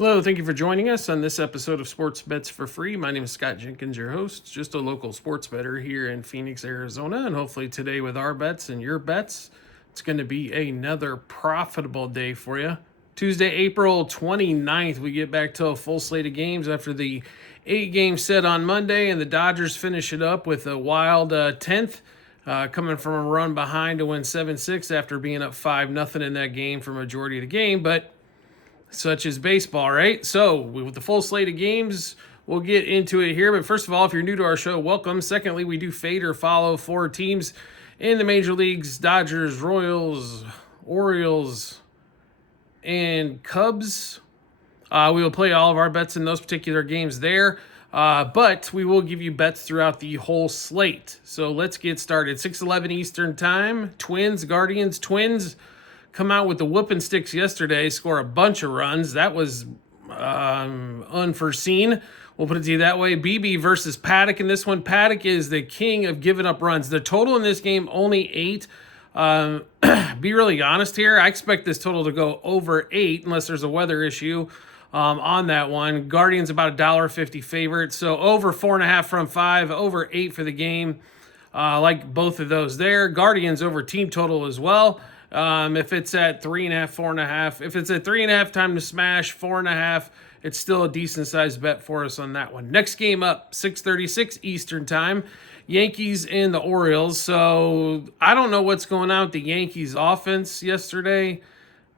Hello, thank you for joining us on this episode of Sports Bets for Free. My name is Scott Jenkins, your host, just a local sports bettor here in Phoenix, Arizona. And hopefully today with our bets and your bets, it's going to be another profitable day for you. Tuesday, April 29th, we get back to a full slate of games after the 8-game set on Monday, and the Dodgers finish it up with a wild 10th, coming from a run behind to win 7-6 after being up 5-0 in that game for majority of the game. But such as baseball, right? So with the full slate of games, we'll get into it here. But first of all, if you're new to our show, welcome. Secondly, we do fade or follow 4 teams in the major leagues: Dodgers, Royals, Orioles, and Cubs. We will play all of our bets in those particular games there. But we will give you bets throughout the whole slate. So let's get started. 6:11 Eastern Time. Twins, Guardians, Twins come out with the whooping sticks yesterday, score a bunch of runs. That was unforeseen. We'll put it to you that way. BB versus Paddock in this one. Paddock is the king of giving up runs. The total in this game, only 8. Be really honest here. I expect this total to go over 8 unless there's a weather issue on that one. Guardians about $1.50 favorite. So over 4.5 from 5, over 8 for the game. Like both of those there. Guardians over team total as well. If it's at 3.5, 4.5, if it's at 3.5, time to smash 4.5. It's still a decent sized bet for us on that one. Next game up, 6:36 Eastern Time, Yankees and the Orioles. So I don't know what's going on with the Yankees offense yesterday,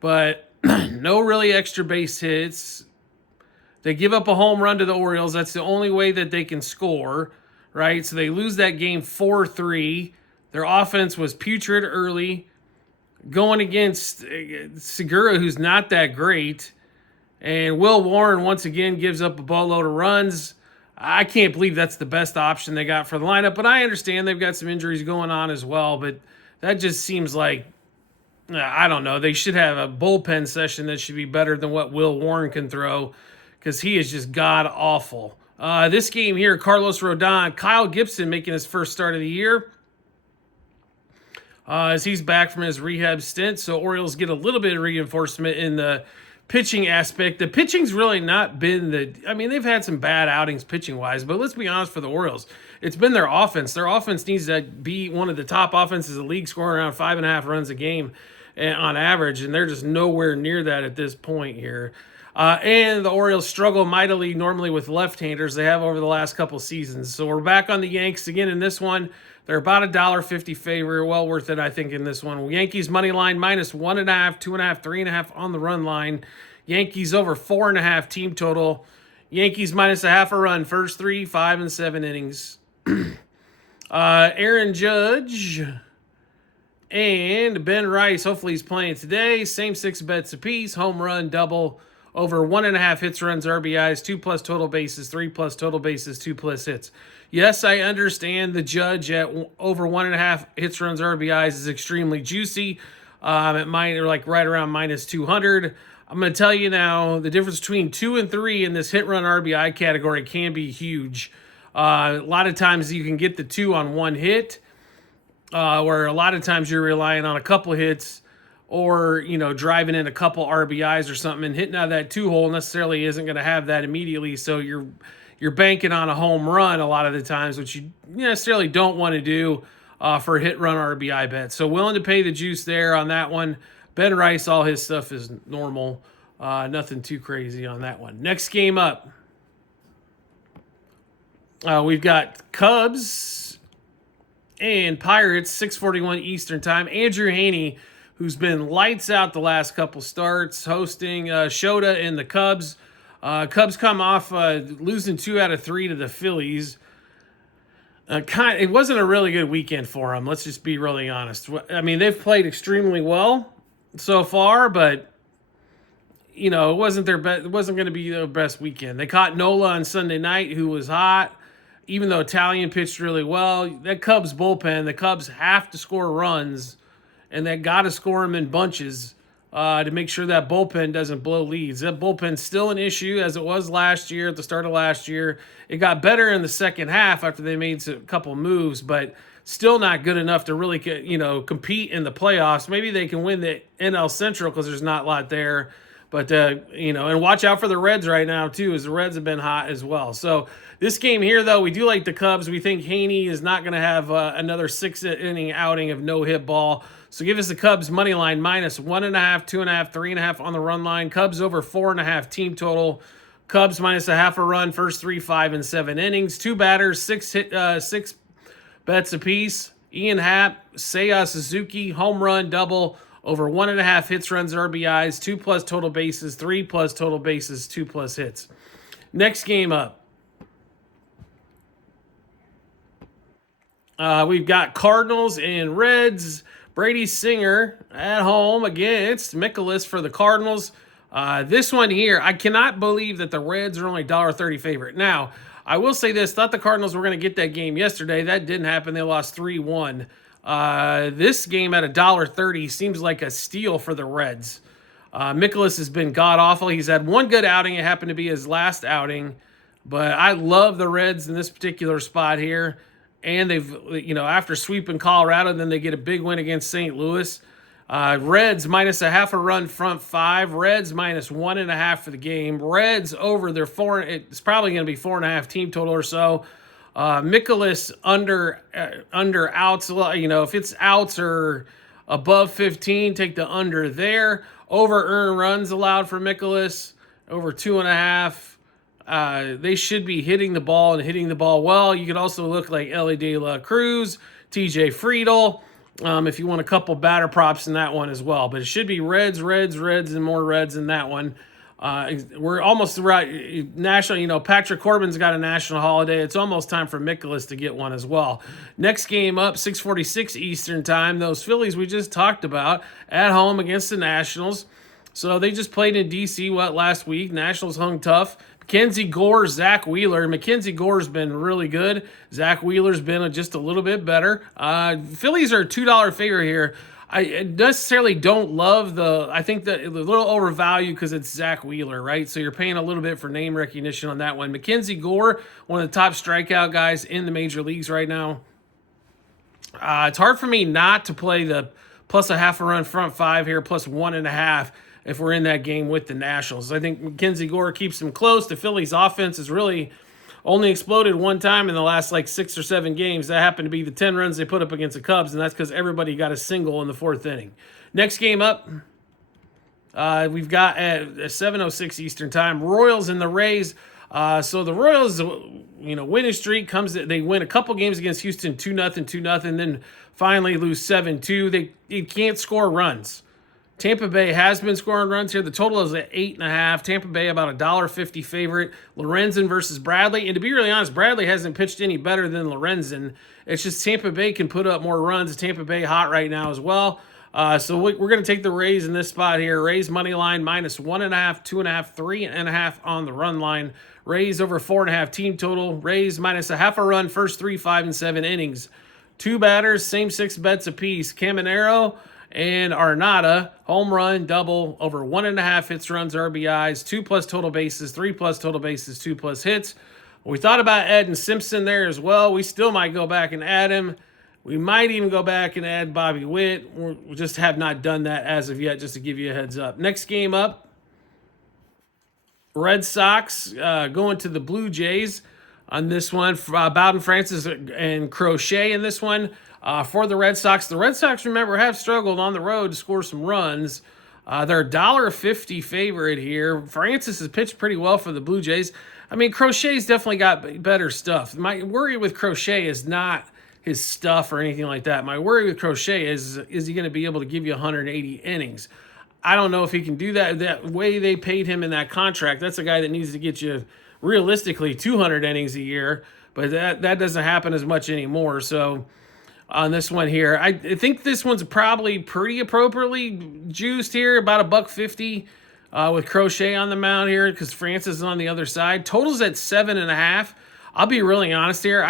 but no really extra base hits. They give up a home run to the Orioles. That's the only way that they can score, right? So they lose that game 4-3. Their offense was putrid early, going against Segura, who's not that great. And Will Warren, once again, gives up a boatload of runs. I can't believe that's the best option they got for the lineup, but I understand they've got some injuries going on as well. But that just seems like, I don't know, they should have a bullpen session that should be better than what Will Warren can throw, because he is just god-awful. This game here, Carlos Rodon, Kyle Gibson making his first start of the year, as he's back from his rehab stint. So Orioles get a little bit of reinforcement in the pitching aspect. The pitching's really not been they've had some bad outings pitching-wise, but let's be honest, for the Orioles, it's been their offense. Their offense needs to be one of the top offenses in the league, scoring around 5.5 runs a game on average, and they're just nowhere near that at this point here. And the Orioles struggle mightily normally with left-handers. They have over the last couple seasons. So we're back on the Yanks again in this one. They're about $1.50 favor. Well worth it, I think, in this one. Yankees money line minus 1.5, 2.5, 3.5 on the run line. Yankees over 4.5 team total. Yankees minus 0.5 a run. First 3, 5, and 7 innings. Aaron Judge and Ben Rice. Hopefully he's playing today. Same 6 bets apiece. Home run, double. Over 1.5 hits, runs, RBIs, 2+ total bases, 3+ total bases, 2+ hits. Yes, I understand the Judge at over 1.5 hits, runs, RBIs is extremely juicy. It might like right around minus 200. I'm going to tell you now, the difference between 2 and 3 in this hit, run, RBI category can be huge. A lot of times you can get the 2 on one hit, where a lot of times you're relying on a couple hits, or, driving in a couple RBIs or something, and hitting out of that 2 hole necessarily isn't going to have that immediately. So you're banking on a home run a lot of the times, which you necessarily don't want to do for a hit, run, RBI bet. So willing to pay the juice there on that one. Ben Rice, all his stuff is normal. Nothing too crazy on that one. Next game up, we've got Cubs and Pirates, 6:41 Eastern Time. Andrew Haney, who's been lights out the last couple starts, hosting Shota and the Cubs. Cubs come off losing 2 out of 3 to the Phillies. It wasn't a really good weekend for them. Let's just be really honest. I mean, they've played extremely well so far, but it wasn't their best. It wasn't going to be their best weekend. They caught Nola on Sunday night, who was hot. Even though Italian pitched really well, that Cubs bullpen, the Cubs have to score runs, and they got to score them in bunches to make sure that bullpen doesn't blow leads. That bullpen's still an issue, as it was last year, at the start of last year. It got better in the second half after they made a couple moves, but still not good enough to really, compete in the playoffs. Maybe they can win the NL Central because there's not a lot there, But, and watch out for the Reds right now, too, as the Reds have been hot as well. So this game here, though, we do like the Cubs. We think Haney is not going to have another 6-inning outing of no-hit ball. So give us the Cubs money line -1.5, 2.5, 3.5 on the run line. Cubs over 4.5 team total. Cubs -0.5 a run, first 3, 5, and 7 innings. 2 batters, 6 bets apiece. Ian Happ, Seiya Suzuki, home run, double, over 1.5 hits, runs, RBIs, 2+ total bases, 3+ total bases, 2+ hits. Next game up. We've got Cardinals and Reds. Brady Singer at home against Mikolas for the Cardinals. This one here, I cannot believe that the Reds are only $1.30 favorite. Now, I will say this, thought the Cardinals were going to get that game yesterday. That didn't happen. They lost 3-1. This game at $1.30 seems like a steal for the Reds. Mikolas has been god-awful. He's had one good outing. It happened to be his last outing. But I love the Reds in this particular spot here. And they've, after sweeping Colorado, then they get a big win against St. Louis. Reds -0.5 a run, front 5. Reds -1.5 for the game. Reds over their 4. It's probably going to be 4.5 team total or so. Mikolas under outs. If it's outs or above 15, take the under there. Over earned runs allowed for Mikolas, over 2.5. They should be hitting the ball and hitting the ball well. You could also look like Ellie De La Cruz, TJ Friedel, if you want a couple batter props in that one as well. But it should be Reds, and more Reds in that one. We're almost right. National, Patrick Corbin's got a national holiday. It's almost time for Mikolas to get one as well. Next game up, 6:46 Eastern time. Those Phillies we just talked about at home against the Nationals. So they just played in D.C. last week. Nationals hung tough. Mackenzie Gore, Zach Wheeler. Mackenzie Gore's been really good. Zach Wheeler's been just a little bit better. Phillies are a $2 favorite here. I necessarily don't love I think that a little overvalued because it's Zach Wheeler, right? So you're paying a little bit for name recognition on that one. Mackenzie Gore, one of the top strikeout guys in the major leagues right now. It's hard for me not to play the +0.5 a run front 5 here, +1.5 if we're in that game with the Nationals. I think Mackenzie Gore keeps them close. The Phillies offense has really only exploded one time in the last 6 or 7 games. That happened to be the 10 runs they put up against the Cubs, and that's because everybody got a single in the 4th inning. Next game up, we've got at 7:06 Eastern time, Royals and the Rays. So the Royals, winning streak comes. They win a couple games against Houston, 2-0, 2-0, then finally lose 7-2. They can't score runs. Tampa Bay has been scoring runs here. The total is at 8.5. Tampa Bay about a $1.50 favorite. Lorenzen versus Bradley. And to be really honest, Bradley hasn't pitched any better than Lorenzen. It's just Tampa Bay can put up more runs. Tampa Bay hot right now as well. So we're going to take the Rays in this spot here. Rays money line -1.5, 2.5, 3.5 on the run line. Rays over 4.5 team total. Rays -0.5 a run, first 3, 5, and 7 innings. 2 batters, same 6 bets apiece. Caminero and Arnada, home run, double, over 1.5 hits, runs, RBIs, 2+ total bases, 3+ total bases, 2+ hits. We thought about adding Simpson there as well. We still might go back and add him. We might even go back and add Bobby Witt. We just have not done that as of yet, just to give you a heads up. Next game up, Red Sox going to the Blue Jays on this one. Bowden Francis and Crochet in this one. For the Red Sox. The Red Sox, remember, have struggled on the road to score some runs. They're a $1.50 favorite here. Francis has pitched pretty well for the Blue Jays. I mean, Crochet's definitely got better stuff. My worry with Crochet is not his stuff or anything like that. My worry with Crochet is he going to be able to give you 180 innings? I don't know if he can do that. That way they paid him in that contract, that's a guy that needs to get you, realistically, 200 innings a year. But that doesn't happen as much anymore. So on this one here, I think this one's probably pretty appropriately juiced here, about $1.50 with Crochet on the mound here because Francis is on the other side. Total's at 7.5. I'll be really honest here.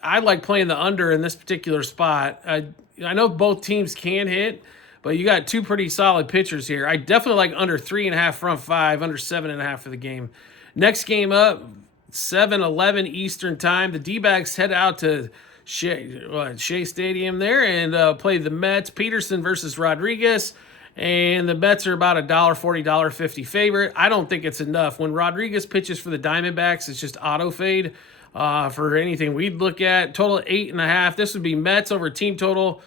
I like playing the under in this particular spot. I know both teams can hit, but you got 2 pretty solid pitchers here. I definitely like under 3.5 front 5, under 7.5 for the game. Next game up, 7:11 Eastern time. The D-backs head out to Shea Stadium there and play the Mets. Peterson versus Rodriguez. And the bets are about $1.40, $1.50 favorite. I don't think it's enough. When Rodriguez pitches for the Diamondbacks, it's just auto fade for anything we'd look at. Total 8.5. This would be Mets over team total.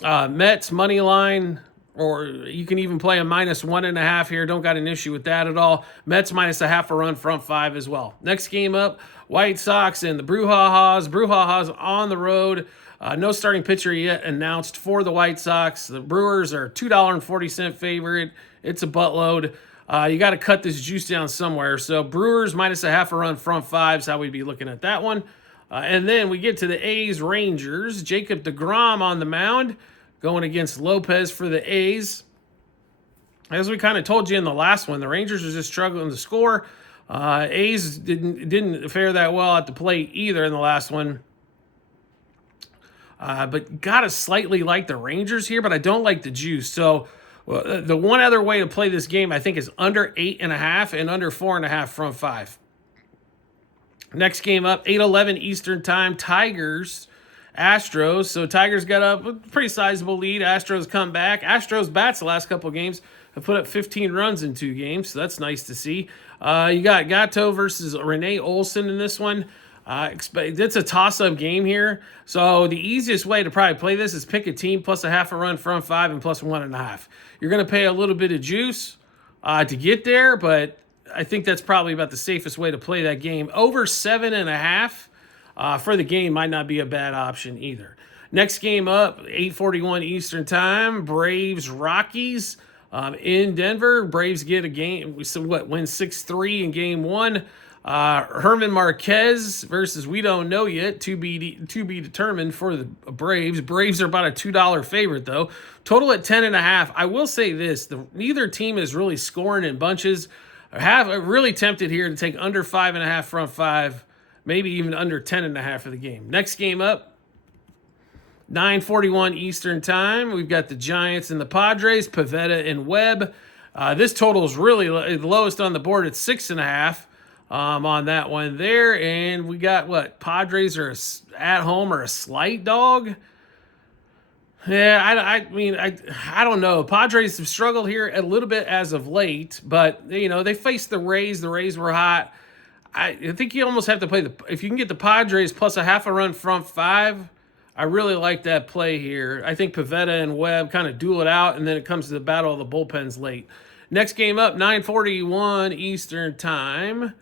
Mets money line, or you can even play a -1.5 here. Don't got an issue with that at all. Mets -0.5 run front 5 as well. Next game up, White Sox and the Brouhahas. Brouhahas on the road. No starting pitcher yet announced for the White Sox. The Brewers are $2.40 favorite. It's a buttload. You got to cut this juice down somewhere. So Brewers -0.5 run front 5 is how we'd be looking at that one. And then we get to the A's Rangers. Jacob deGrom on the mound going against Lopez for the A's. As we kind of told you in the last one, the Rangers are just struggling to score. A's didn't fare that well at the plate either in the last one. But gotta slightly like the Rangers here, but I don't like the juice. So the one other way to play this game, I think, is under 8.5 and under 4.5 front 5. Next game up, 8:11 Eastern time, Tigers, Astros. So Tigers got a pretty sizable lead. Astros come back. Astros bats the last couple of games have put up 15 runs in 2 games, so that's nice to see. You got Gatto versus Renee Olson in this one. It's a toss-up game here. So the easiest way to probably play this is pick a team plus +0.5 run front 5 and plus +1.5. You're going to pay a little bit of juice to get there, but I think that's probably about the safest way to play that game. Over 7.5 for the game might not be a bad option either. Next game up, 8:41 Eastern time, Braves Rockies in Denver. Braves get a game, win 6-3 in game 1. Herman Marquez versus we don't know yet, to be determined for the Braves. Braves are about a $2 favorite though. Total at 10.5. I will say this: neither team is really scoring in bunches. Really tempted here to take under 5.5 front 5, maybe even under 10.5 for the game. Next game up, 9:41 Eastern time. We've got the Giants and the Padres, Pivetta and Webb. This total is really the lowest on the board. It's 6.5. On that one there, and we got Padres are at home or a slight dog. Yeah, I don't know. Padres have struggled here a little bit as of late, but they faced the Rays. The Rays were hot. I think you almost have to play if you can get the Padres plus +0.5 run front 5. I really like that play here. I think Pivetta and Webb kind of duel it out, and then it comes to the battle of the bullpens late. Next game up, 9:41 Eastern time.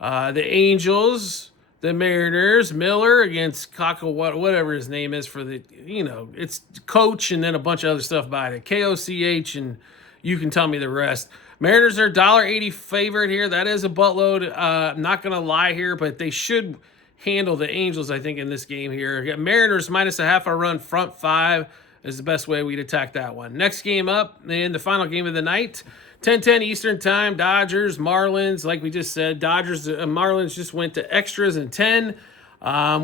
The Angels, the Mariners, Miller against whatever his name is for the, it's coach and then a bunch of other stuff behind it. KOCH, and you can tell me the rest. Mariners are $1.80 favorite here. That is a buttload. I'm not going to lie here, but they should handle the Angels, I think, in this game here. Mariners -0.5 run front 5 is the best way we'd attack that one. Next game up, and the final game of the night, 10:10 Eastern time, Dodgers, Marlins. Like we just said, Marlins just went to extras in 10.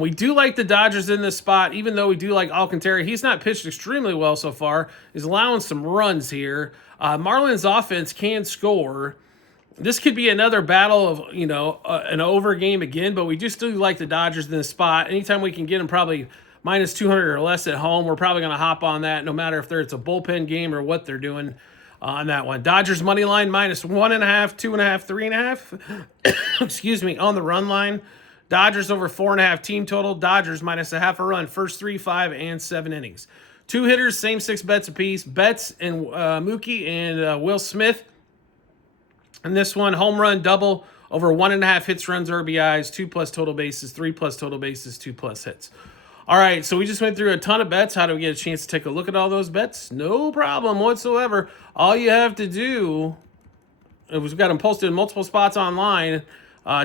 We do like the Dodgers in this spot, even though we do like Alcantara. He's not pitched extremely well so far. He's allowing some runs here. Marlins offense can score. This could be another battle of, an over game again, but we just do like the Dodgers in this spot. Anytime we can get them probably -200 or less at home, we're probably going to hop on that, no matter if it's a bullpen game or what they're doing on that one. Dodgers money line -1.5, 2.5, 3.5. Excuse me, on the run line. Dodgers over 4.5 team total. Dodgers -0.5 run, first 3, 5, and 7 innings. 2 hitters, same 6 bets apiece. Betts and Mookie and Will Smith. And this one, home run, double, over 1.5 hits, runs, RBIs, 2+ total bases, 3+ total bases, 2+ hits. All right, so we just went through a ton of bets. How do we get a chance to take a look at all those bets? No problem whatsoever. All you have to do, we've got them posted in multiple spots online,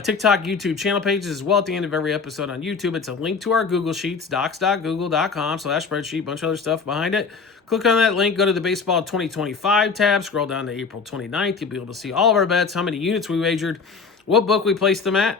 TikTok, YouTube channel pages as well at the end of every episode on YouTube. It's a link to our Google Sheets, docs.google.com/spreadsheet, bunch of other stuff behind it. Click on that link, go to the Baseball 2025 tab, scroll down to April 29th. You'll be able to see all of our bets, how many units we wagered, what book we placed them at,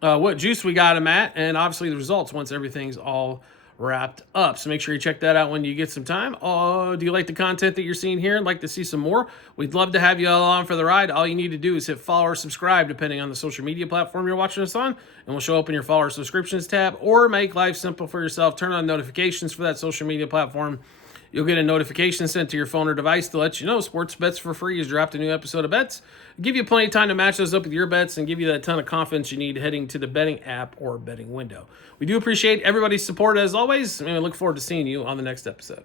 what juice we got them at, and obviously the results once everything's all wrapped up. So make sure you check that out when you get some time. Do you like the content that you're seeing here and like to see some more? We'd love to have you all on for the ride. All you need to do is hit follow or subscribe depending on the social media platform you're watching us on, and we'll show up in your follow or subscriptions tab, or make life simple for yourself. Turn on notifications for that social media platform, You'll get a notification sent to your phone or device to let you know Sports Bets for Free has dropped a new episode of bets. Give you plenty of time to match those up with your bets and give you that ton of confidence you need heading to the betting app or betting window. We do appreciate everybody's support as always, and we look forward to seeing you on the next episode.